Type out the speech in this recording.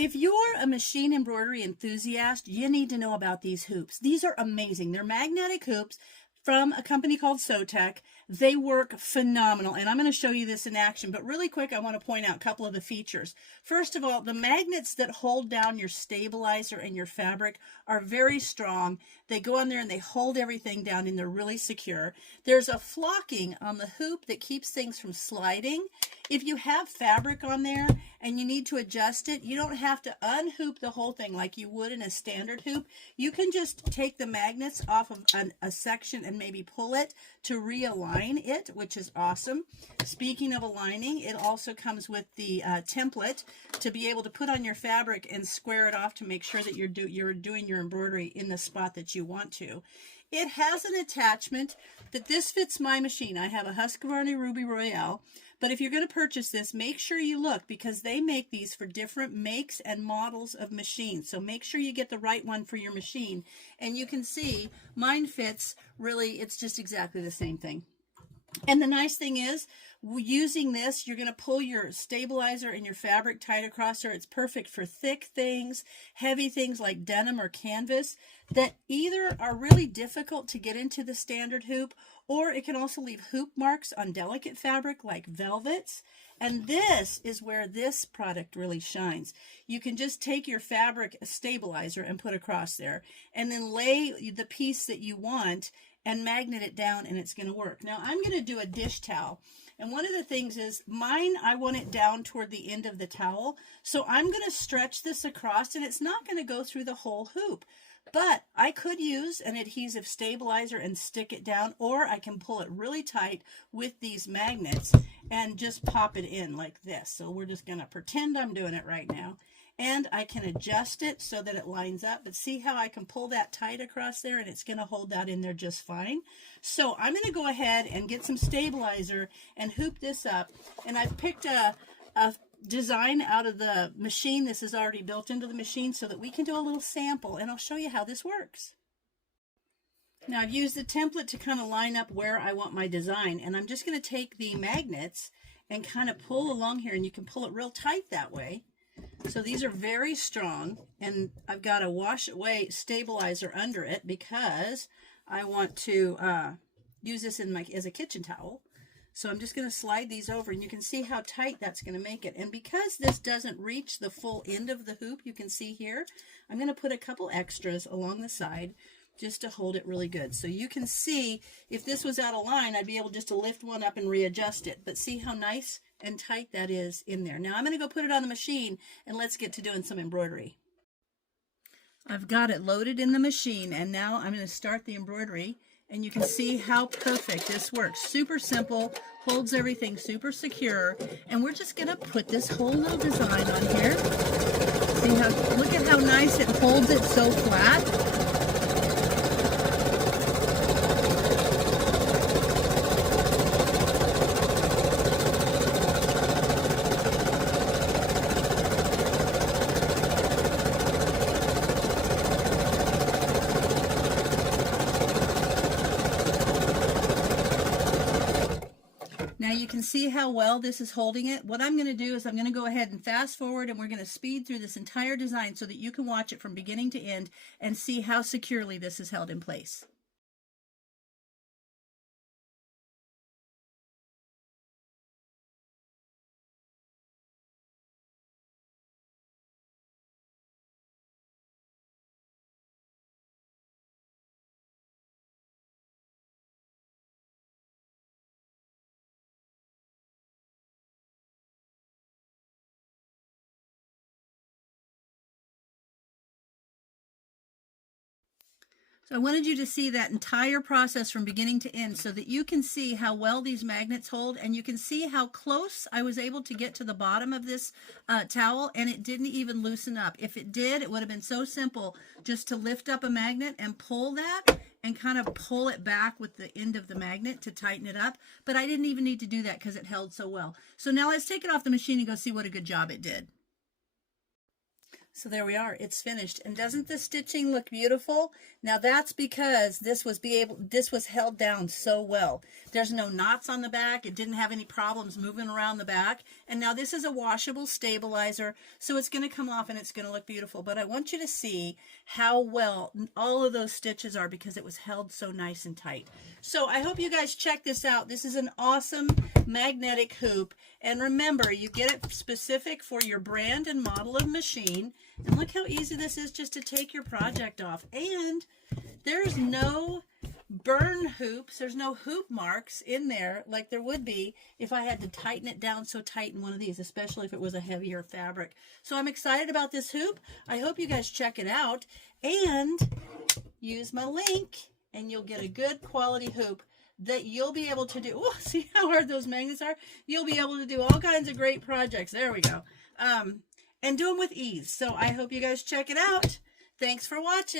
If you're a machine embroidery enthusiast, you need to know about these hoops. These are amazing. They're magnetic hoops from a company called SEWTECH. They work phenomenal, and I'm going to show you this in action, but really quick I want to point out a couple of the features. First of all, the magnets that hold down your stabilizer and your fabric are very strong. They go on there and they hold everything down, and they're really secure. There's a flocking on the hoop that keeps things from sliding. If you have fabric on there and you need to adjust it, you don't have to unhoop the whole thing like you would in a standard hoop. You can just take the magnets off of a section and maybe pull it to realign it, which is awesome. Speaking of aligning, it also comes with the template to be able to put on your fabric and square it off to make sure that you're doing your embroidery in the spot that you want to. It has an attachment that this fits my machine. I have a Husqvarna Ruby Royale, but if you're going to purchase this, make sure you look, because they make these for different makes and models of machines. So make sure you get the right one for your machine. And you can see mine fits really, it's just exactly the same thing. And the nice thing is, using this, you're going to pull your stabilizer and your fabric tight across there. It's perfect for thick things, heavy things like denim or canvas that either are really difficult to get into the standard hoop, or it can also leave hoop marks on delicate fabric like velvets. And this is where this product really shines. You can just take your fabric stabilizer and put across there, and then lay the piece that you want and magnet it down, and it's going to work. Now I'm going to do a dish towel, and one of the things is mine, I want it down toward the end of the towel, so I'm going to stretch this across, and it's not going to go through the whole hoop. But I could use an adhesive stabilizer and stick it down, or I can pull it really tight with these magnets and just pop it in like this. So we're just going to pretend I'm doing it right now. And I can adjust it so that it lines up. But see how I can pull that tight across there, and it's going to hold that in there just fine. So I'm going to go ahead and get some stabilizer and hoop this up. And I've picked a design out of the machine. This is already built into the machine so that we can do a little sample, and I'll show you how this works. Now I've used the template to kind of line up where I want my design, and I'm just going to take the magnets and kind of pull along here, and you can pull it real tight that way. So these are very strong, and I've got a wash away stabilizer under it because I want to use this in as a kitchen towel. So I'm just going to slide these over, and you can see how tight that's going to make it. And because this doesn't reach the full end of the hoop, you can see here, I'm going to put a couple extras along the side just to hold it really good. So you can see if this was out of line, I'd be able just to lift one up and readjust it. But see how nice and tight that is in there. Now I'm going to go put it on the machine, and let's get to doing some embroidery. I've got it loaded in the machine, and now I'm going to start the embroidery. And you can see how perfect this works. Super simple, holds everything super secure. And we're just gonna put this whole little design on here. See how, look at how nice it holds it so flat. Now you can see how well this is holding it. What I'm going to do is I'm going to go ahead and fast forward, and we're going to speed through this entire design so that you can watch it from beginning to end and see how securely this is held in place. So I wanted you to see that entire process from beginning to end so that you can see how well these magnets hold, and you can see how close I was able to get to the bottom of this towel, and it didn't even loosen up. If it did, it would have been so simple just to lift up a magnet and pull that and kind of pull it back with the end of the magnet to tighten it up. But I didn't even need to do that because it held so well. So now let's take it off the machine and go see what a good job it did. So there we are, it's finished. And doesn't the stitching look beautiful? Now that's because this was held down so well. There's no knots on the back. It didn't have any problems moving around the back. And now this is a washable stabilizer, so it's going to come off and it's going to look beautiful. But I want you to see how well all of those stitches are because it was held so nice and tight. So I hope you guys check this out. This is an awesome magnetic hoop. And remember, you get it specific for your brand and model of machine. And look how easy this is just to take your project off. And there's no burn hoops. There's no hoop marks in there like there would be if I had to tighten it down so tight in one of these, especially if it was a heavier fabric. So I'm excited about this hoop. I hope you guys check it out and use my link and you'll get a good quality hoop that you'll be able to do. Oh, see how hard those magnets are? You'll be able to do all kinds of great projects. There we go. And do them with ease. So I hope you guys check it out. Thanks for watching.